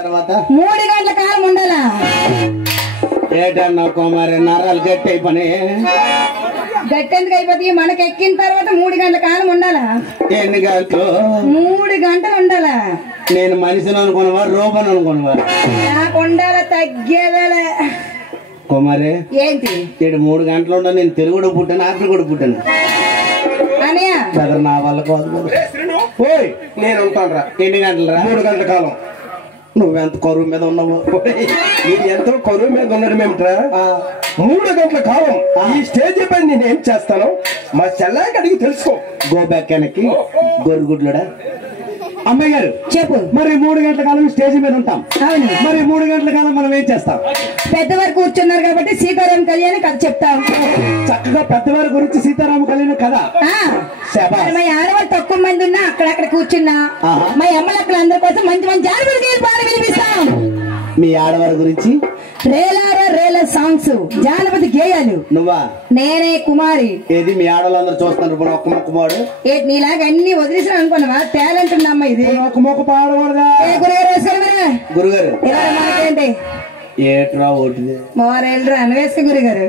తర్వాత 3 గంటల కాలం ఉండాలా? ఏటన్నా కుమారి నరాలు గట్టి అయిపోయి గట్టెందుకు అయిపోతాయి? మనకి ఎక్కిన తర్వాత 3 గంటల కాలం ఉండాలా? ఎన్ని గంటలు? 3 గంటలు ఉండాలా? నేను మనిషిని అనుకున్నవా రూపని అనుకున్నవా? నాకు ఉండాలా తగ్గేదలే. కుమారి ఏంటి 3 గంటలు ఉండ నేను తెలుగుడు పుట్టాను ఆఫ్రికాడు పుట్టాను అనయ్య. నా వల్ల నేను ఉంటాను రా. ఎన్ని గంటలు రా? 3 గంటల కాలం. నువ్వెంత కరువు మీద ఉన్నావు? నేను ఎంతో కరువు మీద ఉన్నాడు మేమిట్రా. 3 గంటల కాలం ఈ స్టేజ్ పైన నేను ఏం చేస్తాను మా చెల్లాకి అడిగి తెలుసుకో. గో బ్యాక్ వెనక్కి గొరుగుడ్లుడా. అమ్మాయి గారు చెప్పు. మరి 3 గంటల కాలం స్టేజ్ మీద ఉంటాం. అవును. మరి 3 గంటల కాలం మనం ఏం చేస్తాం? పెద్దవారు కూర్చున్నారు కాబట్టి సీతారాం కళ్యాణ్ కథ చెప్తాం. చక్కగా పెద్దవారి గురించి సీతారామ కళ్యాణ్ కదా. మా ఆడవాళ్ళు తక్కువ మంది ఉన్నా అక్కడక్కడ కూర్చున్నా మా అమ్మలక్కలు అందరి కోసం మంచి మంచి ఆడవాళ్ళకి పాట వినిపిస్తాం. మీ ఆడవారి గురించి రేలారా రేల సాంగ్స్ జానపద గేయాలు. నువ్వా? నేనే కుమారి. ఏది మీ ఆడవాళ్ళందరూ చూస్తున్నారు ఇప్పుడు ఒక్క మొక్కమాడు ఏంటి నీలాగా అన్ని వదిలేసిన అనుకున్నావా? టాలెంట్ ఉందమ్మా ఇది. ఒక మొక్క పాడకూడదా? గురుగారు వేసుకోరా గురుగారు. ఇలా మాకేంటి ఏట్రా ఓటిది మోరేళ్ళరా అని వేసుకో గురుగారు.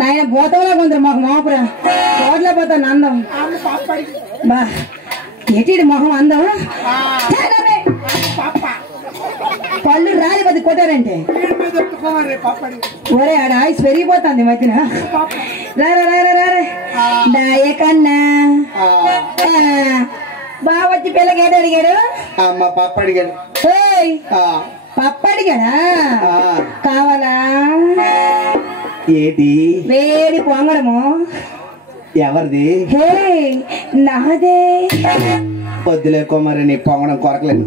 నాయన పోతావులా కొందరు మాకు మాపురా తోటలో పోతాను అందం బా ఎటి మొహం అందం పళ్ళు రాలి పది కొట్టారంటే ఒరే ఆడ ఆయుష్ పెరిగిపోతుంది మధ్యన. రారా రారా రారా నాయకన్నా బాగా వచ్చి పిల్లకి ఏదో అడిగాడు. పప్పు అడిగాడు. పప్పు అడిగాడా? కావాలా? ఏది వేడి పొంగడము. ఎవరిది? హే నాదే. వద్దులే కుమారి నీ పొంగడం కొరకలేదు.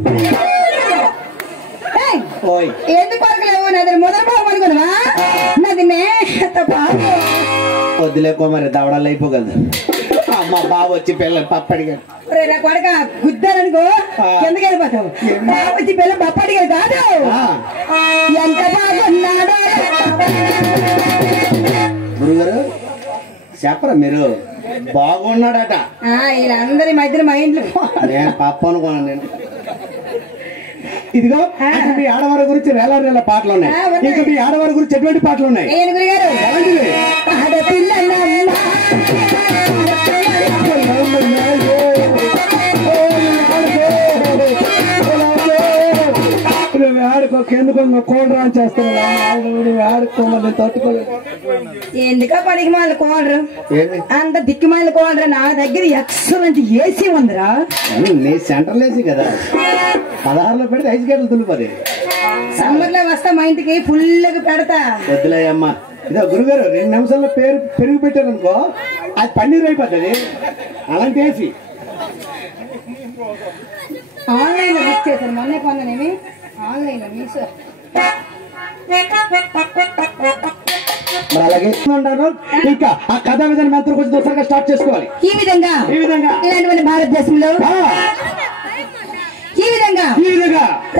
ఎందుకు కొరకలేవు? నాది మొదలు బాబు అనుకున్నావా? నాది నేత బాబు. వద్దులే కుమారి దవడాలు అయిపోగలదు. మా బాబు వచ్చి పిల్లలు పప్పు అడిగాడు. నా కొడక గుద్దారనుకో ఎందుకు వెళ్ళిపోతావు? బాబు వచ్చి పిల్లలు పప్పు అడిగాడు కాదు. ఎంత బాగున్నాడో గురుగారు చెప్పరా మీరు? బాగున్నాడట. వీళ్ళందరి మధ్యన మా ఇంట్లో నేను పప్పు అనుకున్నాను. నేను ఇదిగో మీ ఆడవారి గురించి వేల పాటలు ఉన్నాయి. ఇంకా మీ ఆడవారి గురించి ఎటువంటి పాటలు ఉన్నాయి? గురుగారు ఆడుకోకేందుకు కోల్డ్ రాన్ చేస్తున్నావు? ఆడుకోమని తట్టుకోలేదు. ఎందుక పనికి మాల కోడరు అంత దిక్కుమాల కోడరు. నా దగ్గర ఎక్సలెంట్ ఏసీ ఉందిరా. నీ సెంట్రల్ ఏసీ కదా. 16లో పెడితే 5 గంటలు తులుపది. సమ్మర్ లో వస్తా మా ఇంటికి ఫుల్గా పెడతా. వద్దులేయమ్మా. ఇదో గురుగారు 2 నిమిషాల్లో పెరుగు పెట్టారనుకో అది పన్నీర్ అయిపోతుంది. అలాంటి ఏసీ ఆన్లైన్ లో బుక్ చేశాను. మొన్నే కొన్నానేమి ఆన్లైన్ లో మీషో. అలాగే ఇంకా ఆ కథా విధానం ఎంత కొంచెం దోసరిగా స్టార్ట్ చేసుకోవాలి. ఈ విధంగా ఇలాంటి భారతదేశంలో ఈ విధంగా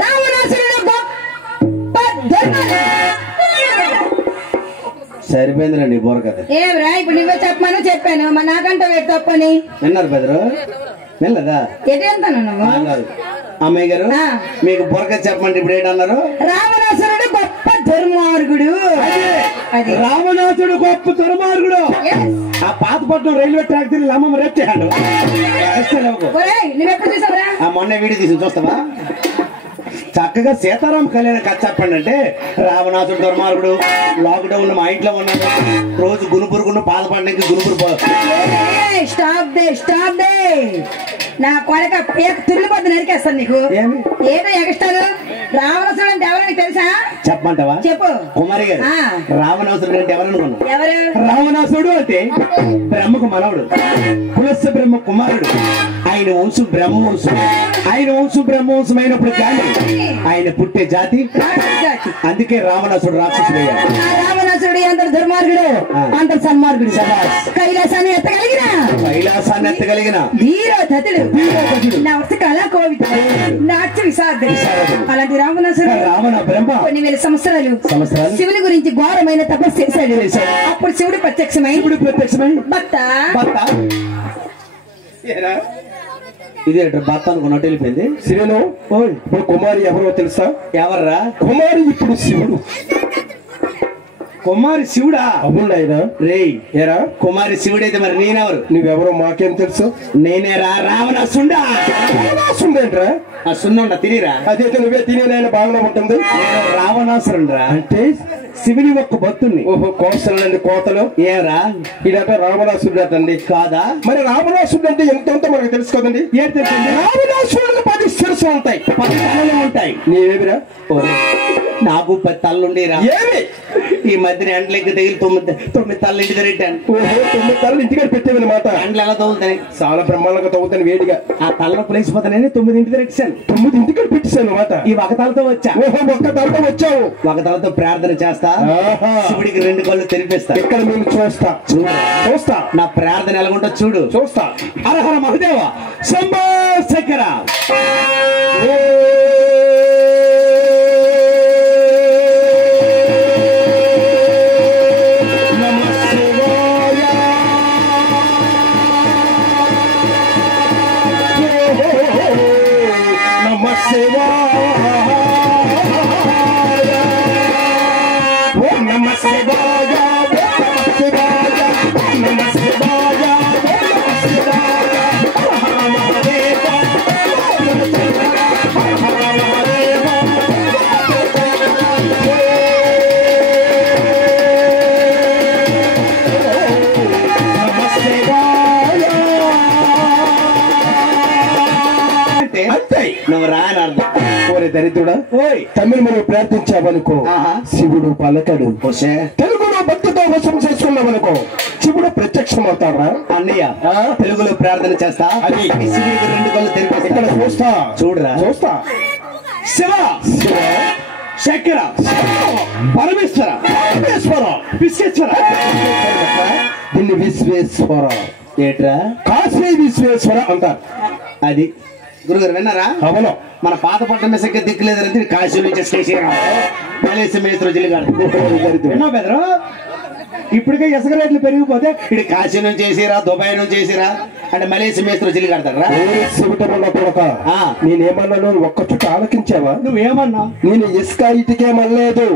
రావణాసురుడు గొప్ప సరిపోయిందిరండి బోర కథ. ఏమరా ఇప్పుడు నువ్వే చెప్పమని చెప్పాను. మా నాకంటే వేరు తప్పని విన్నారు బెదరు? వెళ్ళదా? ఎటు వెళ్తాను నువ్వు? అమ్మాయి గారు మీకు బొరక చెప్పమంటే ఇప్పుడు ఏంటన్నారు? రావణాసురుడు గొప్ప దుర్మార్గుడు. రావణాసుడు గొప్ప దుర్మార్గుడు. ఆ పాతపట్నం రైల్వే ట్రాక్ తిరిగి లమ్మమ్మ రేపు చేయాడు. నువ్వెప్పుడు చూసావురా? మొన్న వీడియో తీసి చూస్తావా? చక్కగా సీతారామ కళ్యాణం కథ చెప్పండి అంటే రావణాసుడు దుర్మార్గుడు లాక్డౌన్ మా ఇంట్లో ఉన్నాడు రోజు గునుపురుగును బాధపడడానికి స్టాప్ డే నా కొడక పేక తుల్లిపోద్దు నరికేస్తాను నీకు ఏమి? ఏటో ఎగస్టారు రావణాసుడు అంటే ఎవరని తెలుసా చెప్పమంటావా చెప్పు కుమారి గారు ఆ. రావణాసుడు అంటే ఎవరనుకున్నావు ఎవరు రావణాసుడు అంటే బ్రహ్మకు మనవుడు పులస్య బ్రహ్మ కుమారుడు ఆయన వంశం బ్రహ్మవంశం ఆయన వంశం బ్రహ్మవంశమైనప్పుడు కానీ ఆయన పుట్టే జాతి రాక్షసి. అందుకే రావణాసుడు రాక్షసుడయ్యాడు ఆ రావణాసుడు ఎంత దుర్మార్గుడు అంత సన్మార్గుడు కైలాసాన్ని ఎత్తగలిగిన కైలాసాన్ని ఎత్తగలిగిన ధీరోధతుడు నవత కళా కోవిత నాట్య విశారదుడు అలాంటి రావణాసుడు రావణ బ్రహ్మ కొన్ని వేల సంవత్సరాలు శివుని గురించి ఘోరమైన తపస్సు చేశాడు అప్పుడు శివుడు ప్రత్యక్షమై భక్త ఇదే భర్త అనుకున్నట్టు వెళ్ళిపోయింది శ్రీను ఇప్పుడు కుమారి ఎవరో తెలుసా? ఎవర్రా కుమారి ఇప్పుడు శివుడు. కుమారి శివుడా? అవును ఆయన. రేయ్ ఏరా కుమారి శివుడైతే మరి నేనెవరు? నువ్వెవరో మాకేం తెలుసు? నేనేరా రావణాసుండా. రావణాసుండేంట్రా? ఆ సున్నుండ తిరిరా? అదైతే నువ్వే తినేదైనా బాగానే ఉంటుంది. నేను రావణాసురుండ్రా. అంటే శివుని ఒక్క భక్తుణ్ణి. ఓహో కోసలండి కోతలు. ఏరా ఇదంటే రావణాసుడు అండి. కాదా? మరి రావణాసుడు అంటే ఎంతో మనకు తెలుసు కదండి. ఏం తెలుసండి? రావణాసుడు 10 శిరస్సు ఉంటాయి, 10 తలలు ఉంటాయి. నీవేమిరా? నాకు 10 తల్లుండేరా. ఏమి ఈ మధ్యన ఎండలెక్కి తగిలి 9 తల్లు ఇంటి పెట్టాను. ఓహో 9 తల్లు ఇంటికి పెట్టేవన్నమాట. ఎండలు ఎలా తవ్వుతాయి? చాలా బ్రహ్మాండంగా తవ్వుతాను వేడిగా. ఆ తలలో పులేసిపోతానని 9 ఇంటి పెట్టాను. 9 ఇంటికి పెట్టేశాను అనమాట. ఈ ఒక తలతో వచ్చా. ఓహో ఒక్క తలతో వచ్చావు. ఒక తలతో ప్రార్థన చేస్తా, శివుడికి 2 కళ్ళు తెరిపిస్తా. ఇక్కడ మేము చూస్తా నా ప్రార్థన ఎలాగుంటో చూడు. చూస్తా. హరహర మహదేవ శంభో శంకర. నువ్వు రాని అర్థం. ఓరే దరిద్రుడా, తమిళ మనం ప్రార్థించావనుకో శివుడు పలకడు. తెలుగులో భక్తితో వశం చేసుకున్నావనుకో శివుడు ప్రత్యక్షం అవుతాడా? అన్నయ్య తెలుగులో ప్రార్థన చేస్తా, అది శివుడికి 2 కళ్ళు తెరిపేస్తా. ఇక్కడ చూస్తా, చూడరా చూస్తా. శివ శివ శంకర పరమేశ్వర విశ్వేశ్వర. దీన్ని విశ్వేశ్వర ఏట్రా? కాశీ విశ్వేశ్వర అంటారు. అది గురుగారు విన్నారా? అవును. మన పాత పట్టణ సంఖ్య దిక్కులేదంటే కాశీ నుంచి బెదరు. ఇప్పటికే ఇసుక రేట్లు పెరిగిపోతే ఇటు కాశీ నుంచి వేసిరా, దుబాయ్ నుంచి వేసిరా అంటే మలేసి మేస్త్రి జిల్లు కడతారా? నేనేమన్నాను ఒక్క చుట్టూ ఆలకించావా? నువ్వేమన్నా? నేను ఇసుక ఇటుకేమనలేదు.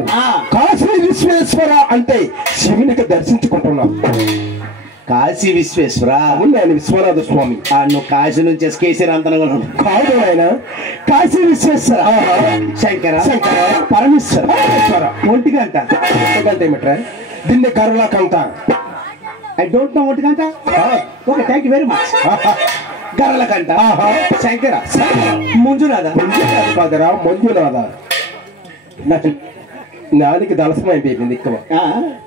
కాశీ విశ్వేశ్వర అంటే శివునికి దర్శించుకుంటున్నా. కాశీ విశ్వేశ్వర ఆయన విశ్వనాథ స్వామి. నువ్వు కాశీ నుంచి ఎస్కేసారు అంతను కాదు ఆయన. కాశీ విశ్వేశ్వర శంకర పరమేశ్వర ఒంటిగంట. ఒంటిగంట ఏమిట్రా? దీన్ని గరళకంట. ఐ డోంట్ నో ఒంటిగంట. Okay thank you very much. Garalakanta Shankara Manjunatha. కాదరా మంజునాథ. నాలికి దళసం అయిపోయింది ఎక్కువ.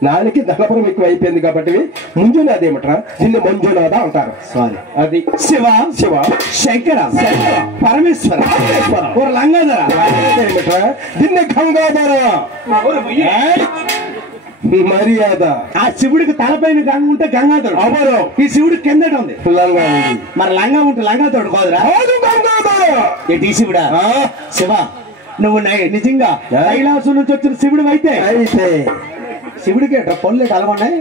నాలికి దళపరం ఎక్కువ అయిపోయింది కాబట్టి మంజునాథ ఏమిట్రా? దీన్ని మంజునాథ అంటారు. సారీ అది శివ శివ శంకర పరమేశ్వర లంగాధర ఏమిట్రా? దీన్ని గంగాధర. మర్యాద. ఆ శివుడికి తలపైన గంగ ఉంటే గంగాధరుడు. అవరు ఈ శివుడికి కిందట ఉంది లంగా ఉంది. మరి లంగా ఉంటే లంగాధరుడు కాదురా? గంగాధర. ఏంటి శివుడా? శివ నువ్వు నిజంగా కైలాసం నుంచి వచ్చిన శివుడు అయితే శివుడికి పళ్ళు కలగొన్నాయి.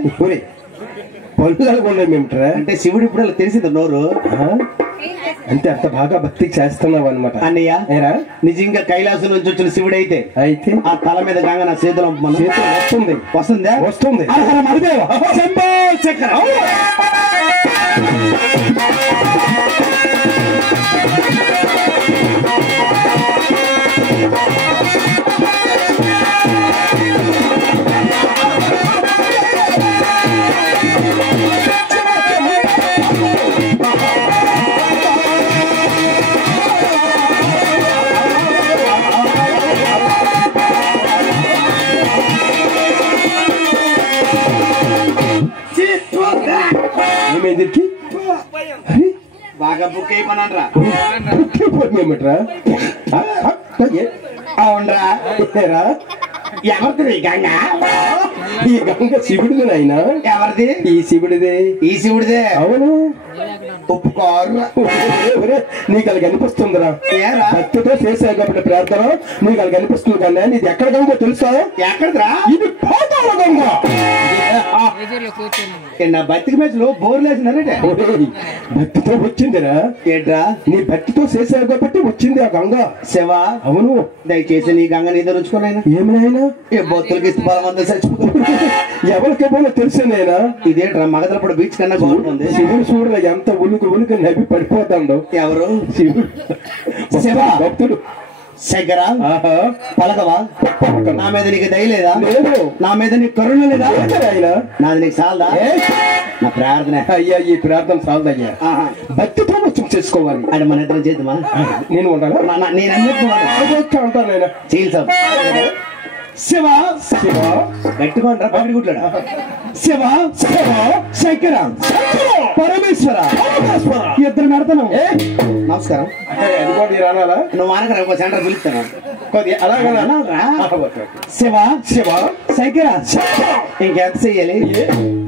పళ్ళు కలగొన్నాయి మేమిట్రా? అంటే శివుడు ఇప్పుడు తెలిసింది నోరు అంటే అంత బాగా భక్తి చేస్తున్నావు అనమాట. అన్నయ్య నిజంగా కైలాసం నుంచి వచ్చిన శివుడు అయితే ఆ తల మీద గంగ నా చేతిలో వస్తుంది. వస్తుంది. శంభో శంకర. ఏమైందికి బాగా బుక్ అయిపోయినరా ఏమిట్రా అవునరా ఎవరిది గంగ ఈ గంగ శివుడిది నాయనా ఎవరిది ఈ శివుడిదే ఈ శివుడిదే అవును ఒప్పుకోరు నీకు అది కనిపిస్తుందిరా ఏరా భక్తితో చేసావు కాబట్టి ప్రార్థన నీకు అది కనిపిస్తుంది కానీ నీది ఎక్కడ గంగో తెలుసా ఎక్కడరా ఇది పాతాళ గంగ నా బతికి మెచ్చులు బోర్లు వేసినారంటే భక్తితో వచ్చిందిరా ఏంట్రా నీ భక్తితో చేసావు కాబట్టి వచ్చింది ఆ గంగ శివ అవును దయచేసి నీ గంగ నీ తెరుచుకున్నాయినా ఏమైనా ఏ బొత్తులకి ఇస్తే బలం అంతా చచ్చిపోతుంది ఎవరికేమో తెలుసునేనా ఇదేంట్రా మగదరపడ బీచ్ కన్నా బాగుంటుంది శివుడు చూడలే ఎంత ఉనికి నవ్వి పడిపోతాడు ఎవరు శివుడు శివ భక్తుడు శంకర ఆహా పలకవా నా మీద నీకు దయలేదా లేదు నా మీద నీకు కరుణ లేదా ఆయన నాది నీకు చాలదా నా ప్రార్థన అయ్యా ఈ ప్రార్థన చాలదయ్యా ఆహా. భక్తితో వచ్చి చేసుకోవాలి అంటే మన ఇద్దరం చేద్దామా నేను ఉండాలా నేను అన్నట్టు అంటాను ఆయన చీల్సాం శివ శివ గట్టుకోండి పక్కడి గుట్లాడు శివ శివ శంకర పరమేశ్వర ఇద్దరు నడతాను నమస్కారం అది కూడా ఈ రానాలా నువ్వు అనకరా ఒక సెంటర్ పిలుస్తాను కొద్దిగా అలాగే శివ శివ శంకర ఇంకెంత చెయ్యాలి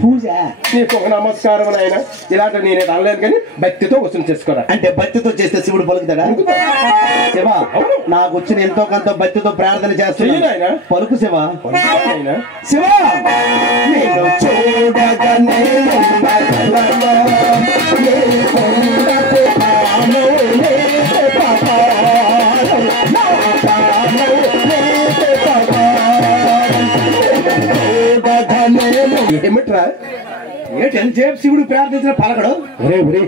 పూజ నీకు ఒక నమస్కారం ఆయన ఇలాంటి నేనే అనలేదు కానీ భక్తితో వసూలు చేసుకోరా అంటే భక్తితో చేస్తే శివుడు పలుకుతాడా శివ నాకు వచ్చిన ఎంతో కొంత భక్తితో ప్రార్థన చేస్తున్నా పలుకు శివ శివ నేను చూడగానే ఏమిట్రా ఏంటంతసేపు శివుడు ప్రార్థించిన పలకడు ఒరే ఒరే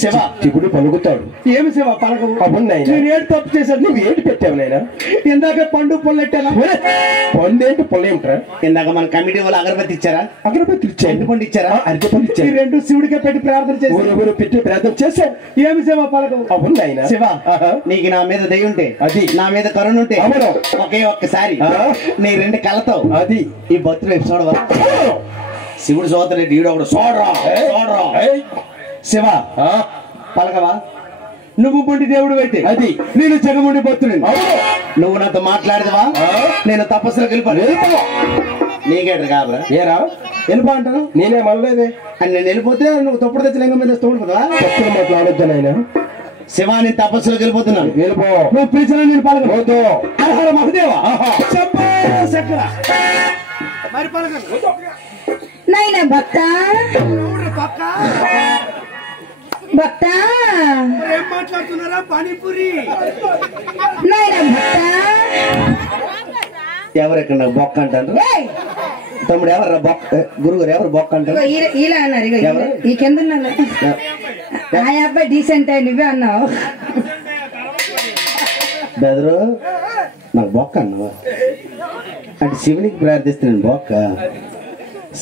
శివ శివుడు పలుకుతాడు ఏమి శివ పలకడు అవును నాయనా. నేను ఏడు తప్పు చేశాను నువ్వు ఏంటి పెట్టావు నాయన ఇందాక పండు పొల్లెట్టానా పండేంటి పొల్లేంట్రా ఇందాక మన కమిటీ వాళ్ళు అగరబత్తి ఇచ్చారా అగరబత్తి ఎండు ఇచ్చాను పండు ఇచ్చారా అరటి పండు ఈ ఇచ్చాను రెండు శివుడికే పెట్టి ప్రార్థన చేసి ఊరు పెట్టి ప్రార్థన చేశావు ఏమి శివ పలకవు అవును నాయన శివ నీకు నా మీద దయ ఉంటే అది. నా మీద కరుణ ఉంటే అవును. ఒకే ఒక్కసారి ఆ. నీ రెండు కళ్ళతో అది ఈ బతులు చూడవా శివుడు సోదరుడు ఈడు ఒకడు చూడరా చూడరా శివ ఆ, పలకవా నువ్వు పుండి దేవుడు అయితే అది. నేను జగముండి భక్తుడు అవును. నువ్వు నాతో మాట్లాడదవా ఆ. నేను తపస్సులకు వెళ్ళిపోను నీకేంటి కాబరా ఏరా వెళ్ళిపో అంటాను నేనే మళ్ళలేదే అని నేను వెళ్ళిపోతే నువ్వు తప్పుడు తెచ్చి లింగం మీద తోడుకుంటావా తప్పులు మాట్లాడొద్దు నాయన శివ నేను తపస్సులకు వెళ్ళిపోతున్నాను వెళ్ళిపో నువ్వు పిలిచిన నేను పలకను పోతూ హర మహదేవా శంభో శంకర మరి పలకను నాయన భక్త పక్క భక్త ఏం మాట్లాడుతున్నారా పానీపూరి నాయన భక్త ఎవరెక్కడ నాకు బొక్క అంటారు ఏయ్, తమ్ముడు ఎవరు బొక్క గురుగారు ఎవరు బొక్క అంటారు ఇగో ఇలా అన్నారు ఇగో ఎవరు? ఈ కింద ఉన్నారు. ఆ అబ్బాయి డీసెంట్ అయ్యి నువ్వే అన్నావు. బెదరు నాకు బొక్క అన్నావా అంటే శివునికి ప్రార్థిస్తున్నాను బొక్క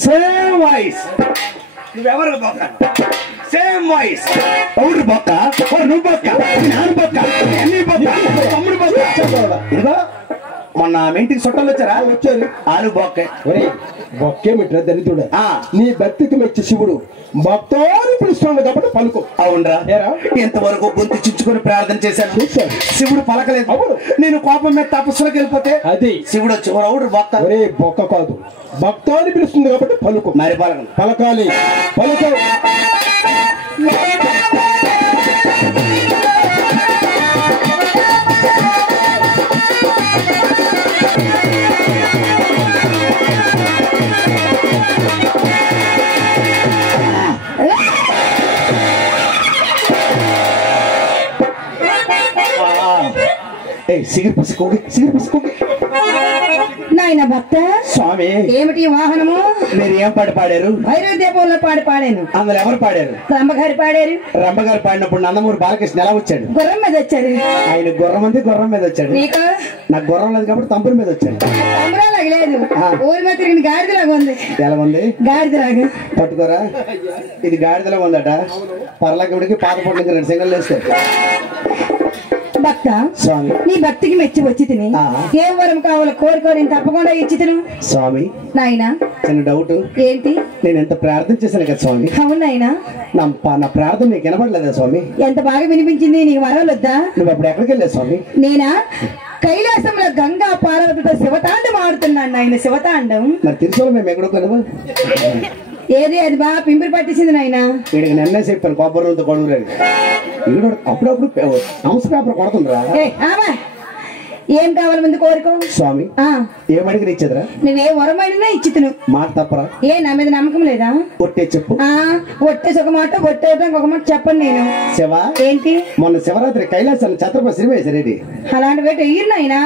సేమ్ వాయిస్ నువ్వెవరు బొక్క సేమ్ వాయిస్ ఎవరు బొక్క నువ్వు బొక్క నాన్న బొక్క నీ బొక్క తమ్ముడు బొక్క ఇదిగో మొన్న మీ ఇంటికి చుట్టాలు వచ్చారా వచ్చారు ఆలు బొక్క ఒరే బొక్కేమిట్రా దరిద్రుడు ఆ. నీ భక్తికి మెచ్చి శివుడు భక్తాన్ని పిలుస్తున్నాడు కాబట్టి పలుకు అవునరా ఏరా? ఎంతవరకు గొంతు చించుకొని ప్రార్థన చేశాను చేశాను. శివుడు పలకలేదు అవును. నేను కోపం మీద తపస్సులకు వెళ్ళిపోతే అది శివుడు వచ్చి ఎవరు బొక్క ఒరే బొక్క కాదు భక్తాన్ని పిలుస్తుంది కాబట్టి పలుకు మరి పలకను పలకాలి పలుకు సిగిరి పసుకోండి నాయన భక్త స్వామి ఏమిటి ఈ వాహనము? మీరు ఏం పాట పాడారు భైరవ దీపంలో పాడాను. అందులో ఎవరు పాడారు రంభగారు పాడారు. రంభగారు పాడినప్పుడు నందమూరి బాలకృష్ణ ఎలా వచ్చాడు గుర్రం మీద వచ్చారు. ఆయన గుర్రం మీద వచ్చాడు నీకు నాకు గుర్రం లేదు కాబట్టి తంపుల మీద వచ్చాడు సంబరాలాగా లేదు. ఆ. ఊరి మీద తిరిగిన గాడిదలాగా ఉంది. ఎలా ఉంది గాడిదలాగా పట్టుకోరా ఇది గాడిదలో ఉందట పర్లకుడికి పాత పొట్లకి 2 సింగల్ వేస్తాయి భక్త స్వామి నీ భక్తికి మెచ్చి వచ్చి తిని ఏం వరం కావాలో కోరుకోని తప్పకుండా ఇచ్చి తిను స్వామి. నాయనా చిన్న డౌట్. ఏంటి? నేను ఎంత ప్రార్థన చేశాను కదా స్వామి. అవును నాయనా. నా ప్రార్థన నీకు వినపడలేదా స్వామి? ఎంత బాగా వినిపించింది. నీకు వరాలు వద్దా? నువ్వు అప్పుడు ఎక్కడికి వెళ్ళావు స్వామి? నేనా కైలాసంలో గంగా పార్వతితో శివతాండం ఆడుతున్నాను నాయన. శివతాండం. మరి తిరుసోలు మేము ఎక్కడికి వెళ్ళాము? ఏది అది బాగా పింపులు పట్టేసింది నాయన. వీడికి నిన్నే చెప్పాను కొబ్బరితో కొడుకురాడు. అప్పుడప్పుడు హౌస్ పేపర్ కొడుతుండ్రా. ఏం కావాలి ముందు కోరుకో స్వామి. ఏమడిగి ఇచ్చేదిరా? నువ్వేం వరమైనా ఇచ్చి తిను. మాట తప్పరా? ఏ నా మీద నమ్మకం లేదా? ఒట్టే చెప్పు. ఒట్టేసి ఒక మాట ఒట్టేయడానికి ఒక మాట చెప్పండి. నేను శివ ఏంటి మొన్న శివరాత్రి కైలాసాన్ని ఛత్రపతి సినిమా వేసారేంటి? అలాంటి వేట ఎయ్యరు నాయనా.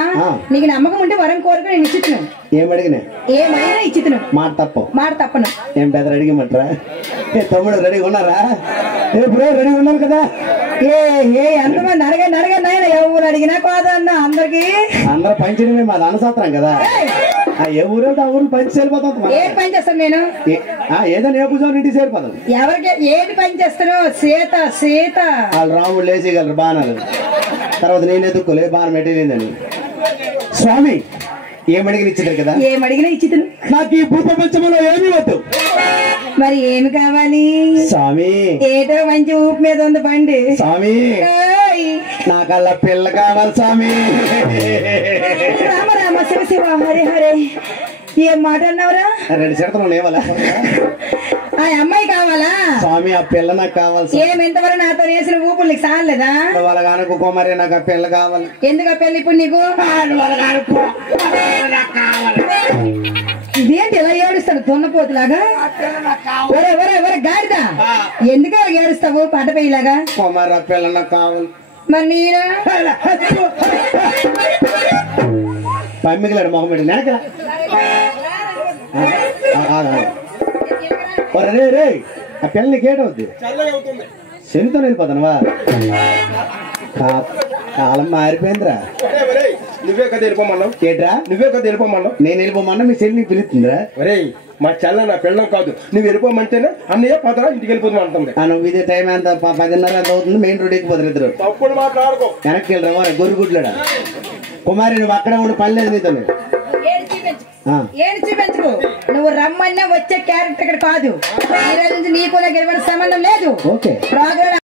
నీకు నమ్మకం ఉంటే వరం కోరుకు నేను ఇచ్చితును. ఏమడిగినా? ఏమైనా ఇచ్చితును. మాట తప్ప. మాట తప్పను. ఏం పెద్ద అడిగిమంటారా? ఏ తమ్ముడు రెడీగా ఉన్నారా? ఏ బ్రో రెడీగా ఉన్నాను కదా. ఎంతమంది అడగండి అడగండి ఆయన. ఎవరు అడిగినా కాదన్న అందరికి అందరూ పంచడమే మాది అనసాత్రం కదా. ఏ ఊరు ఆ ఊరు పంచి చేరిపోతాం. ఏం పని చేస్తాను నేను? ఏదైనా ఏ కూర్చొని ఇంటికి చేరిపోతాం. ఎవరికి ఏది పని చేస్తాను? సీత సీత వాళ్ళు రాముడు లేచేయగలరు బాణాలు. తర్వాత నేను ఎదుక్కోలే బాణం పెట్టలేదని. స్వామి ఏమడిగిన ఇచ్చారు కదా. ఏమడిగినా ఇచ్చి నాకు ఈ భూప్రపంచంలో ఏమీ వద్దు. మరి ఏమి కావాలి స్వామి? ఏటో మంచి ఊపు మీద ఉంది బండి. స్వామి నాకల్లా పిల్ల కావాలి స్వామి. రామ రామ శివ శివ హరే హరే. ఏం మాట అన్నావురా? 2 చిడతలు లేవాలా? ఆ అమ్మాయి కావాలా స్వామి? ఆ పిల్ల నాకు కావాలి. ఏమెంతవరకు నాతో వేసిన ఊపులు నీకు సాలేదా? వాళ్ళ కానుకో కుమారి నాకు ఆ పిల్ల కావాలి. ఎందుకు ఆ పెళ్లి ఇప్పుడు నీకు? ఇదేంటి ఇలా ఏడుస్తాడు దున్నపోతులాగా? ఒరే ఒరే ఒరే గాడిదా, ఎందుకు ఏడుస్తావు పడ్డపోయేలాగా? కుమారి ఆ పిల్ల నాకు కావాలి. మరి నీరా పమ్మిగలాడు మొహం పెట్టి నెనక రే రే ఆ పిల్ల నీకేటవుద్ది? శనితో వెళ్ళిపోతానవా? కాలం మారిపోయిందిరా. నువ్వే కదా వెళ్ళిపోమన్నావు. ఏట్రా? నువ్వే కదా వెళ్ళిపోమన్నావు. నేను వెళ్ళిపోమన్నా మీ చెల్లి నీకు పిలుస్తుందిరా. ఒరే మా చెల్ల నా పెళ్ళం కాదు. నువ్వు వెళ్ళిపోమంటేనే అన్నయ్య పదరా ఇంటికి వెళ్ళిపోతాం అంటుంది. నువ్వు ఇదే టైం ఎంత 10:30 ఎంత అవుతుంది. మెయిన్ రోడ్ ఎక్కిపోతారు ఇద్దరు. తప్పుడు మాట్లాడుకో. వెనక్కి వెళ్ళరా గొర్రెగుడ్లాడా. కుమారి నువ్వు అక్కడే ఉండి పని లేదు నీతో. ఏడు చూపించుకో. నువ్వు రమ్మన్నా వచ్చే క్యారెక్టర్ ఇక్కడ కాదు. ఈ రోజు నుంచి నీకు నాకు ఎటువంటి సంబంధం లేదు. ఓకే.